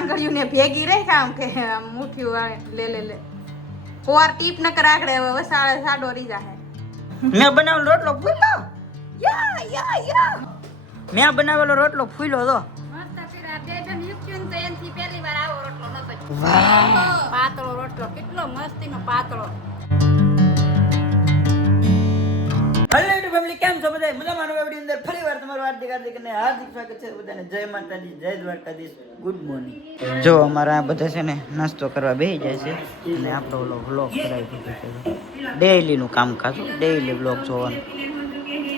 આંગળીઓ ને ભેગી રહી કામ કે મુઠ્ઠીઓ લે લે લે કોર ટીપ ન કર આગળ વસાળે સાડો રી જાહે મેં બનાવેલો રોટલો ફૂલ્યો મેં બનાવેલો રોટલો ફૂલ્યો તો મસ્ત ફીરા બે બેન યુક્તિન તો એનથી પહેલી વાર આવો રોટલો નતો વાહ પાતળો રોટલો કેટલો મસ્તીનો પાતળો હેલો યુટ્યુબ ફેમિલી કેમ છો બધા મજામાં નવા વિડિયો અંદર ફરીવાર તમારું હાર્દિક અને હાર્દિક સ્વાગત છે બધાને જય માતાજી જય દ્વારકાધીશ ગુડ મોર્નિંગ જો અમારા બધા છે ને નાસ્તો કરવા બેસી જાય છે અને આપણો ઓલો વ્લોગ કરાવી દીધો છે ડેઈલી નું કામકાજ ડેઈલી વ્લોગ જોવાનું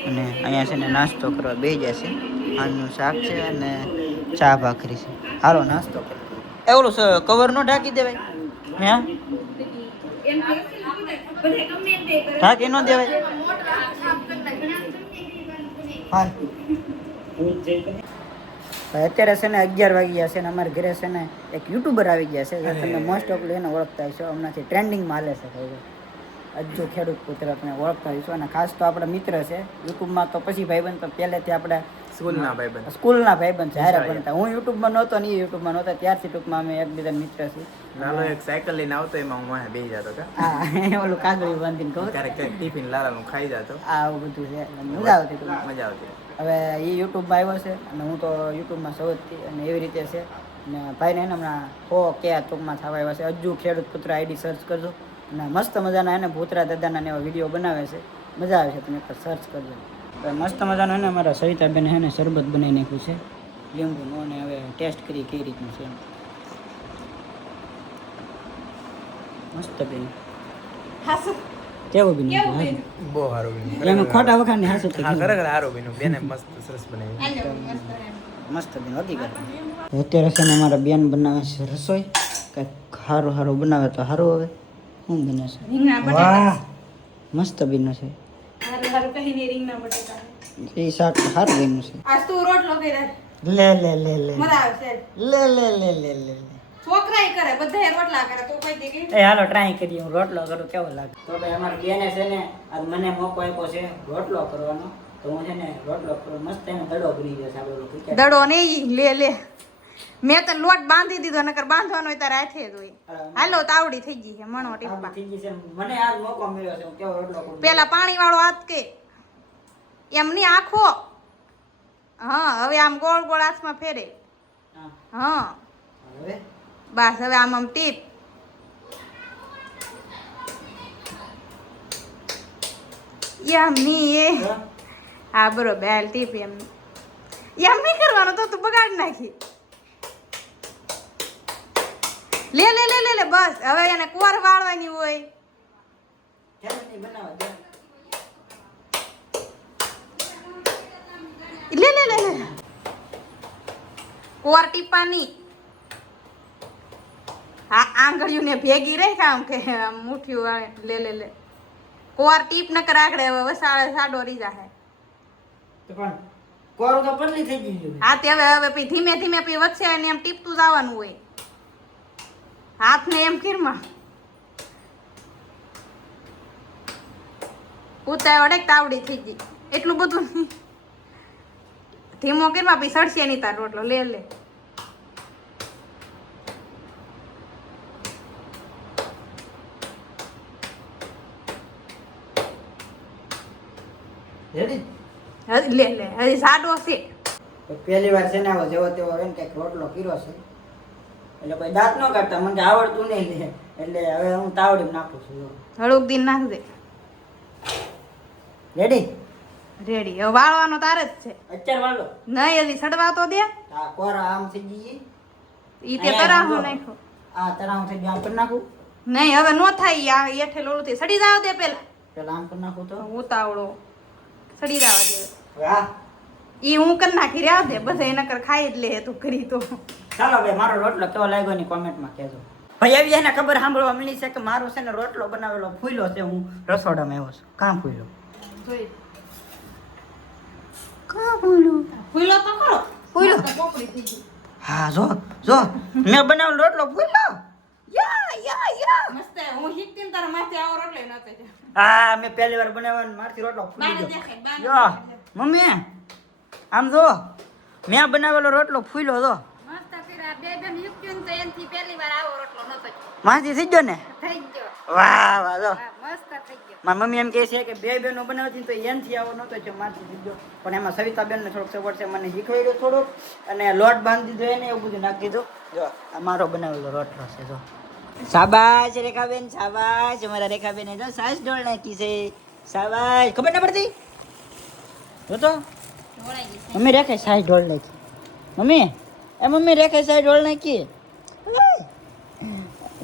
અને અહીંયા છે ને નાસ્તો કરવા બેસી જાય છે આનું શાક છે અને ચા ભાખરી છે હાલો નાસ્તો કરો એ ઓલું કવર નો ઢાંકી દેવાય હે ઢાંકી ન દેવાય હા અત્યારે છે ને 11 વાગી ગયા છે ને અમારા ઘરે છે ને એક યુટ્યુબર આવી ગયા છે જે તમે મોસ્ટ ઓફલી એને ઓળખતા હશો હમણાંથી ટ્રેન્ડિંગમાં હાલે છે અજ્જુ ખેડૂત પુત્ર તમે ઓળખતા હશો અને ખાસ તો આપણા મિત્ર છે યુટ્યુબમાં તો પછી ભાઈબંધ તો પહેલેથી આપણે સ્કૂલના ભાઈબંધ જ્યારે બનતા હું યુટ્યુબમાં નહોતો ને યુટ્યુબમાં નહોતા ત્યારથી ટૂંકમાં અમે એકબીજા મિત્ર છીએ નાનો એક સાયકલ લઈને આવતો એમાં હું વાહે બેસી જતો કે હા ઓલું કાગળી બાંધીને કહું ક્યારેક ટિફિન લાલાનું ખાઈ જતો આવું બધું છે મજા આવતી ટૂંકમાં મજા આવતી હવે એ યુટ્યુબમાં આવ્યો છે અને હું તો યુટ્યુબમાં સૌથી અને એવી રીતે છે અને ભાઈને એને હમણાં કે ટૂંકમાં થવા આવ્યા છે અજ્જુ ખેડૂત પુત્ર આઈડી સર્ચ કરજો અને મસ્ત મજાના એને ભૂતરા દાદાના એવા વિડીયો બનાવે છે મજા આવે છે તમે એકવાર સર્ચ કરજો મસ્ત મજાનો એને અમારા સવિતાબેન એને શરબત બનાવી નાખ્યું છે લીંબુનું અને હવે ટેસ્ટ કરી કઈ રીતનું છે મસ્ત બેન હાસુ કેવું બેન બહુ સારું બન્યું એમાં ખોટા વખાણની હાસુ તો હા ખરેખર સારું બન્યું બેને મસ્ત સરસ બનાવ્યું મસ્ત બેન હકીકત અત્યારે છે ને અમારા બેન બનાવે છે રસોઈ કંઈક સારું સારું બનાવે તો સારું હવે શું બને છે રીંગણા બટાકા મસ્ત બેન છે હારું હારું કહીને રીંગણા બટાકા એ શાક સારું બન્યું છે આજ તું રોટલો કર્યા લે લે લે લે મજા આવશે લે લે લે લે લે છોકરાય કરે બધાય રોટલા કરે તો કોઈ દે કે એ હાલો ટ્રાય કરીએ હું રોટલો કરું કેવો લાગે તો ભાઈ અમારી બેને છે ને આજ મને મોકો આપ્યો છે રોટલો કરવાનો તો હું છે ને રોટલો કરું મસ્ત એને દડો બની જશે આપણે દડો નહીં લે લે મેં તો લોટ બાંધી દીધો નકર બાંધવાનો હોય તારે હાથે જ હોય હાલો તાવડી થઈ ગઈ છે મણો ટીપા મને આજ મોકો મળ્યો છે હું કેવો રોટલો કરું પેલા પાણી વાળો હાથ કે એમની આખો હા હવે આમ ગોળ ગોળ હાથમાં ફેરે હા હવે બસ હવે આમ આમ ટીપ યમ્મી એ હા બરોબર હાલ ટીપ એમ નહીં કરવાનું તો તું બગાડ નાખી લે લે લે લે લે બસ હવે એને કોર વાળવાની હોય કેમ નહીં બનાવવા દે લે લે લે લે કોર ટીપાની હા આંગળીઓ ને ભેગી રહી કામ કે મુઠ્ઠીઓ લે લે લે કોર ટીપ ન કર આગળ વસાળે સાડો રી જાહે તો પણ કોરો તો પતલી થઈ ગઈ છે હા તે હવે પછી ધીમે ધીમે પછી વચ્ચે એને એમ ટીપતું જવાનું હોય હાથને એમ કીરમાં ઉતાય વડે તાવડી થઈ ગઈ એટલું બધું નહીં ધીમો કીરમાં પછી સડશે નહીં તાર રોટલો લે લે રેડી હજી લે લે હજી સાડો છે તો પહેલી વાર છે ને આવો જેવો તેવો હોય ને કંઈક રોટલો કર્યો છે એટલે કોઈ દાંત ન કાઢતા મને આવડતું નહીં લે એટલે હવે હું તાવડી નાખું છું હળુક દિન નાખ દે રેડી રેડી હવે વાળવાનો તારે જ છે અત્યારે વાળો નહીં હજી સડવા તો દે આ કોરા આમ થઈ ગઈ ઈ તે તરાહો નાખ્યો આ તરામ થઈ ગઈ આમ કરી નાખું નહીં હવે નો થાય આ એઠે લોલું થી સડી જાવ દે પેલા પેલા આમ કરી નાખું તો ઉતાવળો સડી જવા દે વાહ ઈ હું કરી નાખી રહ્યા દે બધા એના કર ખાઈ જ લે તું કરી તો ચાલો ભાઈ મારો રોટલો કેવો લાગ્યો ની કોમેન્ટમાં કહેજો ભાઈ આવી એને ખબર સાંભળવા મળી છે કે મારો છે ને રોટલો બનાવેલો ફૂલ્યો છે હું રસોડામાં આવ્યો છું કાં ફૂલ્યો કાં ફૂલ્યો ફૂલો તો ખરો ફૂલો પોપડી થઈ ગઈ હા જો જો મેં બનાવેલો રોટલો ફૂલ્યો મસ્ત હું શીખતી ને તારા માથે આવો રોટલો નતો છે હા મેં પહેલી વાર બનાવવાનો મારથી રોટલો ફૂલી બાને ગયો દેખાય બાને જો મમ્મી આમ જો મેં બનાવેલો રોટલો ફૂલ્યો જો મસ્ત ફીરા બે બેન યુક્તિન હું તો એનથી પહેલી વાર આવો રોટલો નતો માસી થઈ ગયો ને થઈ ગયો વાહ વાહ જો મસ્ત થઈ ગયો મારી મમ્મી એમ કહે છે કે બે બેનો બનાવતી તો એનથી આવો નતો જો માસી થઈ ગયો પણ એમાં સવિતાબેનને થોડોક સપોર્ટ છે મને શીખવાડ્યો થોડુંક અને લોટ બાંધી દીધો એને એવું બધું નાખી દીધું જો આ મારો બનાવેલો રોટલો છે જો શાબાશ રેખાબેન શાબાશ અમારા રેખાબેને જો સાસ ઢોળ નાખી છે શાબાશ ખબર ના પડતી જો તો મમ્મી રેખા સાસ ઢોળ નાખી મમ્મી રેખા સાસ ઢોળ નાખી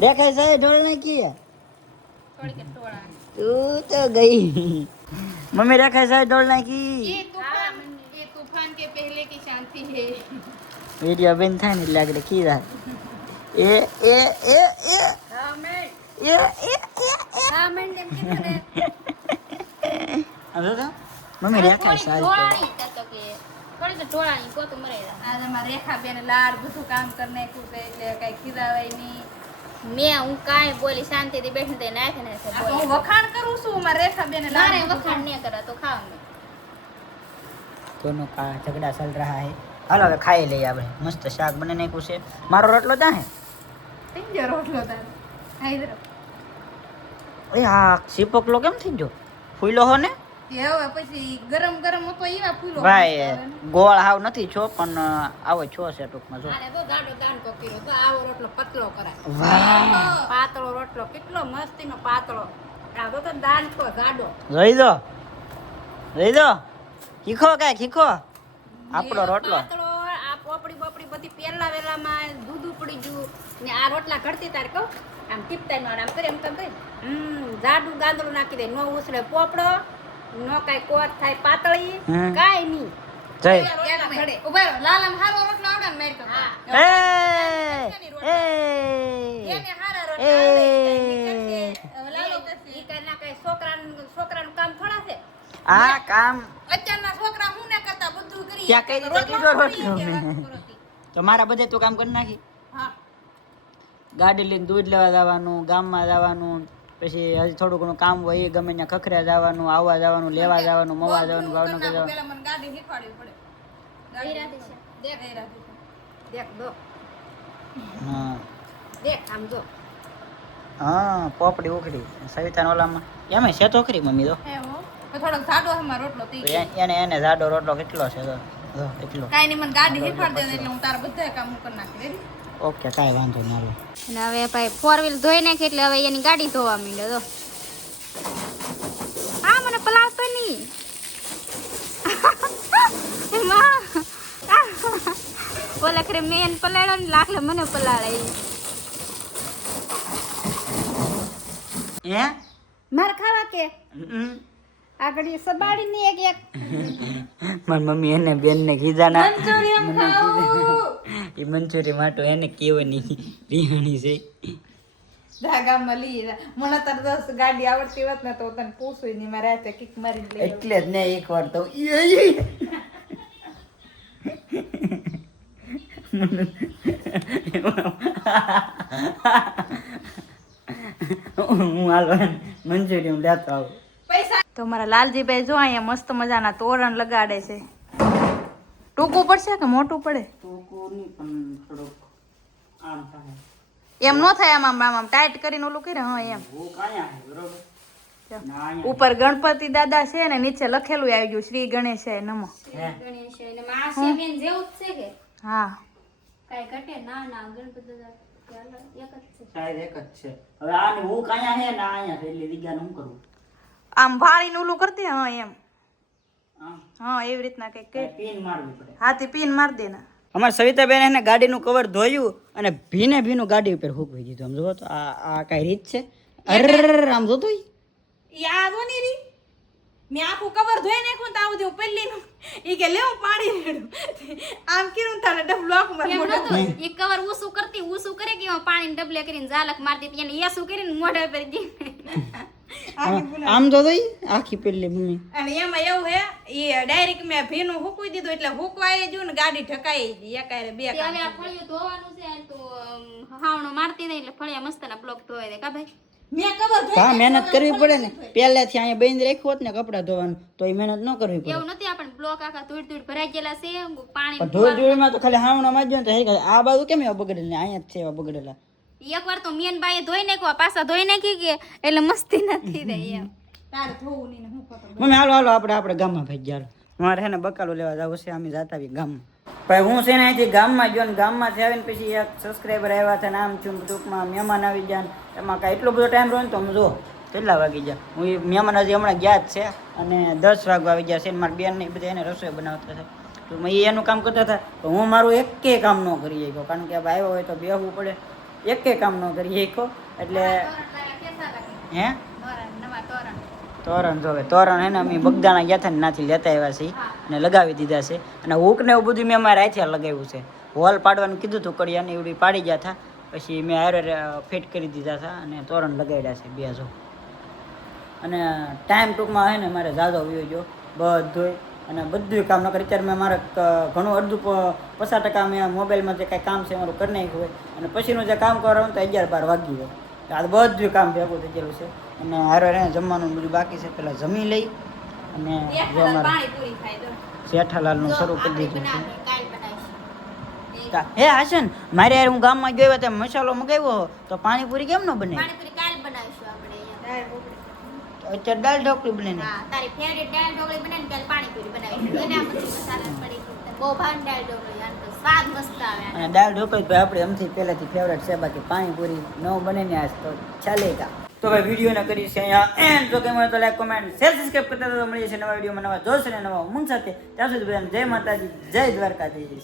રેખા સાસ ઢોળ નાખી તું તો ગઈ મમ્મી રેખા સાસ ઢોળ નાખી तूफान के पहले की शांति है વિડિયો બેન થાય ને એટલે આગળ કીધા એ હવે તો મમ્મી રેખા સાસ રેખા બેન લાડ બધું કામ કરી નાખ્યું છે એટલે કઈ ખીરાવાય નહીં મેં હું કાંઈ બોલી શાંતિથી બેઠી તે નાખી ને હું વખાણ કરું છું મારે રેખા બેન મારે વખાણ નહીં કરે તો ખાવ મેં दोनों का झगड़ा चल रहा है हालो હવે ખાઈ લઈએ આપણે મસ્ત શાક બને નાખ્યું છે મારો રોટલો ત્યાં હે થઈ ગયો રોટલો તાર હાઈદરો એ હા સીપકલો કેમ થઈ ગયો ફૂલો હો ને હવે પછી ગરમ ગરમ હતો ઈવા ફૂલો ભાઈ ગોળ હાવ નથી છો પણ આવો છો છે ટૂંકમાં જો આને તો ગાડો દાંડકો કર્યો તો આવો રોટલો પતલો કરાય વાહ પાતળો રોટલો કેટલો મસ્તીનો પાતળો આ તો દાંડકો ગાડો જોઈ દો ખીખો આપણો રોટલો પાતળો આ પોપડી બોપડી બધી પેરલા વેલામાં દૂધ ઉપડી ગયું ને આ રોટલા ઘડતી તાર કહું આમ ટીપતા નો આમ કરે એમ તો જાડું ગાંદડું નાખી દે નો ઉછળે પોપડો નો કાઈ કોટ થાય પાતળી કાઈ નહીં જય ઉભા રહો લાલામ હારો રોટલો આવડે ને મેર તો હા એને હારા રોટલા આવડે લાલો ઈ કરના કઈ છોકરાનું કામ થોડા છે આ કામ અત્યારના છોકરા હું ને કરતા બધું કરી ત્યાં કઈ રીતે કીધો રોટલો તો મારા બધે તું કામ કરી નાખી હા ગાડી લઈને દૂધ લેવા જવાનું ગામમાં જવાનું પછી હજી થોડું ઘણું કામ હોય એ ગમે ત્યાં ખખરે જવાનું આવવા જવાનું લેવા જવાનું મવા જવાનું ભાવનગર જવાનું પેલા મને ગાડી શીખવાડવી પડે દેખ દેખ દો હા દેખ આમ જો હા પોપડી ઉખડી સવિતાના ઓલામાં એમાં છે તો ખરી મમ્મી તો હે હો તો થોડોક જાડો છે મારો રોટલો તી એને જાડો રોટલો કેટલો છે તો એટલો કાઈ નહીં મને ગાડી શીખવાડ દે એટલે હું તારા બધા કામ હું કરી નાખી રેડી ઓકે કાંઈ વાંધો નહીં હાલો અને હવે ભાઈ 4 વ્હીલ ધોઈ નાખી એટલે હવે એની ગાડી ધોવા માંડ્યો તો આ મને પલાવતો નહીં એમાં બોલે ખરે મેં પલાળ્યો ને લાખલે મને પલાળે હે માર ખાવા કે આગળ સબાડી ની એક મારી મમ્મી એને બેન ને કીધા ના મંચુરિયન ખાવું એ મંચુરી માટો એને કેવાની રીહાણી છે ધાગામાં લઈ મને તાર દસ ગાડી આવડતી હોત ને તો તને પૂછું નહીં મારે રાતે કિક મારી લઈ એટલે જ ને એકવાર તો હું હાલો મંચુરિયન લેતો આવું પૈસા તો મારા લાલજીભાઈ જો અહીંયા મસ્ત મજાના તોરણ લગાડે છે ટૂંકું પડશે કે મોટું પડે એમ નો થાય આમ ટાઈટ કરીને ઓલું કરે હા એમ ઉપર ગણપતિ દાદા છે ને નીચે લખેલું આવી ગયું શ્રી ગણેશાય નમઃ ગણેશ અને માં સેમેન જેવું જ છે કે હા કાઈ ઘટે ના ગણપતિ દાદા એક જ છે શાયદ એક જ છે હવે આને હું કાયા હે ના આયા છે એટલે વિજ્ઞાન હું કરું આમ વાળીને ઓલું કરતી હા એમ આમ હા એવી રીતના કઈક કે પીન મારવી પડે હાથી પીન માર દે ને અમાર સવિતાબેન એને ગાડીનું કવર ધોયું અને ભીનું ગાડી ઉપર હુકવી દીધું આમ જોવો તો આ કઈ રીત છે અરર આમ જોતો યાદ હો ની રી મેં આખું કવર ધોઈ નાખ્યું તો આવું જેવું પહેલી નું ઈ કે લેવું પાડી રેડું આમ કીધું તારે ડબલોક માં એમ નતો એ કવર ઉસું કરે કે એમાં પાણી ડબલે કરીને ઝાલક મારી દીધી એને એસું કરીને મોઢા પર દી આમ જોતો આખી પેલી મમ્મી અને એમાં એવું હે ઈ ડાયરેક્ટ મેં ભીનું હુકવી દીધું એટલે હુકવાય જ ને ગાડી ઠકાઈ ગઈ એકારે બે હવે આ ફળિયું ધોવાનું છે તો હાવણો મારતી નહીં એટલે ફળિયા મસ્તના બ્લોક ધોવાય દે કા ભાઈ મેં કવર ધોઈ હા નાખ્યું, મહેનત કરવી પડે ને પહેલેથી અહીંયા બેન રાખ્યું હોત ને કપડાં ધોવાનું તો એ મહેનત ન કરવી પડે એવું નથી આપણને બ્લોક આખા ધૂળ ભરાઈ ગયેલા છે પાણી પણ ધોઈ ધોઈમાં તો ખાલી હાવણા મારજો ને તો હે આ બાજુ કેમ એવા બગડેલા અહીંયા જ છે એવા બગડેલા એકવાર તો મિયન બાઈએ ધોઈ નાખ્યો પાછા ધોઈ નાખી કે એટલે મસ્તી નથી રહી એમ તારે ધોવું નહીં ને હું ખોટું મમ્મી હાલો હાલો આપણે ગામમાં ભાઈ ગયા મારે છે ને બકાલો લેવા જવું છે અમે જતા આવીએ ગામમાં ભાઈ હું છે ને અહીંથી ગામમાં ગયો ને ગામમાંથી આવીને પછી એક સબસ્ક્રાઈબર આવ્યા છે ને આમ છું ટૂંકમાં મહેમાન આવી ગયા ને એમાં કાંઈ એટલો બધો ટાઈમ રહ્યો ને તો અમે જો કેટલા વાગી ગયા હું એ મહેમાન હજી હમણાં ગયા જ છે અને 10 વાગવા આવી ગયા છે ને મારા બેન ને બધા એને રસોઈ બનાવતા છે તો મેં એનું કામ કરતા હતા તો હું મારું એકે કામ ન કરી શક્યો કારણ કે હવે આવ્યો હોય તો બેસવું પડે એકે કામ ન કરી શક્યો એટલે હે તોરણ જોવે તોરણ હે ને અમે બગદાણા ગયા હતા ને નાથી લેતા આવ્યા છીએ અને લગાવી દીધા છે અને હુક ને એવું બધું મેં અમારે હાથે લગાવ્યું છે હોલ પાડવાનું કીધું હતું કડિયાને એવડી પાડી ગયા હતા પછી મેં હારે ફિટ કરી દીધા હતા અને તોરણ લગાવ્યા છે બે જો અને ટાઈમ ટૂંકમાં હે ને મારે ઝાઝો વયો ગયો બધું અને બધું કામ ન કરી અત્યારે મેં મારે ઘણું અડધું 50% મેં મોબાઈલમાં જે કાંઈ કામ છે મારું કરી નાખ્યું હોય અને પછીનું જે કામ કરવાનું તો 11-12 વાગી જાય આ બધું કામ ભેગું થઈ ગયેલું છે અને હારે રહે જમવાનું બધું બાકી છે પેલા જમી લઈ અને જો અમારે પાણીપુરી ખાઈ દો જેઠાલાલનું શરૂ કરી દીધું છે કાલ બનાવીશું હે હાશન મારે યાર હું ગામમાં ગયો હોય તો મસાલો મગાવ્યો તો પાણીપુરી કેમ ન બને પાણીપુરી કાલ બનાવીશું આપણે અહીંયા અત્યારે દાળ ઢોકળી બને ને હા તારી ફેવરિટ દાળ ઢોકળી બને ને કાલ પાણીપુરી બનાવીશું એને આ બધી મસાલા પડી બહુ ભાન દાળ ઢોકળી આનો તો સ્વાદ મસ્ત આવે આનો. અને દાળ ઢોકળી ભાઈ આપણે એમથી પહેલાથી ફેવરેટ છે બાકી પાણીપુરી ન બને ને આજ તો ચાલેગા તો ભાઈ વિડીયોને કરી છે અહીંયા એન્ડ જો કેમ હોય તો લાઈક કોમેન્ટ શેર સબસ્ક્રાઇબ કરતા તો મળીએ છીએ નવા વિડીયોમાં નવા જોશ અને નવા ઉમંગ સાથે ત્યાં સુધી બધાને જય માતાજી જય દ્વારકાધીશ.